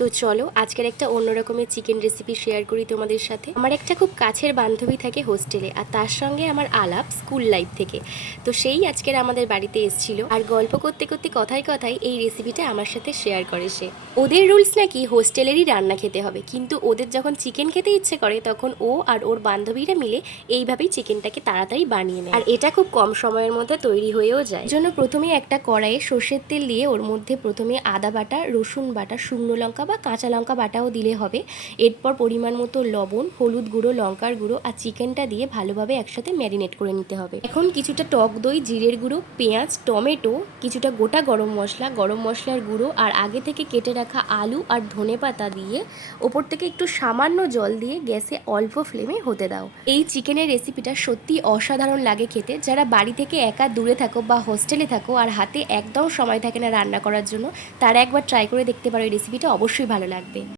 তো চলো আজকের একটা অন্য রকমের চিকেন রেসিপি শেয়ার করি তোমাদের সাথে। আমার একটা খুব কাছের বান্ধবী থাকে হোস্টেলে, আর তার সঙ্গে আমার আলাপ স্কুল লাইফ থেকে। তো সেই আজকের আমাদের বাড়িতে এসেছিল, আর গল্প করতে করতে কথায় কথায় এই রেসিপিটা আমার সাথে শেয়ার করে সে। ওদের রুলস নাকি হোস্টেলেরই রান্না খেতে হবে, কিন্তু ওদের যখন চিকেন খেতে ইচ্ছে করে তখন ও আর ওর বান্ধবীরা মিলে এইভাবেই চিকেনটাকে তাড়াতাড়ি বানিয়ে নেয়, আর এটা খুব কম সময়ের মধ্যে তৈরি হয়েও যায়। জন্য প্রথমে একটা কড়াইয়ে সর্ষের তেল দিয়ে ওর মধ্যে প্রথমে আদা বাটা, রসুন বাটা, শুকনো লঙ্কা বা কাঁচা লঙ্কা বাটাও দিলে হবে। এরপর পরিমাণ মতো লবণ, হলুদ গুঁড়ো, লঙ্কার গুঁড়ো আর চিকেনটা দিয়ে ভালোভাবে একসাথে ম্যারিনেট করে নিতে হবে। এখন কিছুটা টক দই, জিরের গুঁড়ো, পেঁয়াজ, টমেটো, কিছুটা গোটা গরম মশলার গুঁড়ো আর আগে থেকে কেটে রাখা আলু আর ধনেপাতা দিয়ে ওপর থেকে একটু সামান্য জল দিয়ে গ্যাসে অল্প ফ্লেমে হতে দাও। এই চিকেনের রেসিপিটা সত্যি অসাধারণ লাগে খেতে। যারা বাড়ি থেকে একা দূরে থাকো বা হোস্টেলে থাকো আর হাতে একদম সময় থাকে না রান্না করার জন্য, তারা একবার ট্রাই করে দেখতে পারো। এই রেসিপিটা অবশ্যই ভালো লাগবে।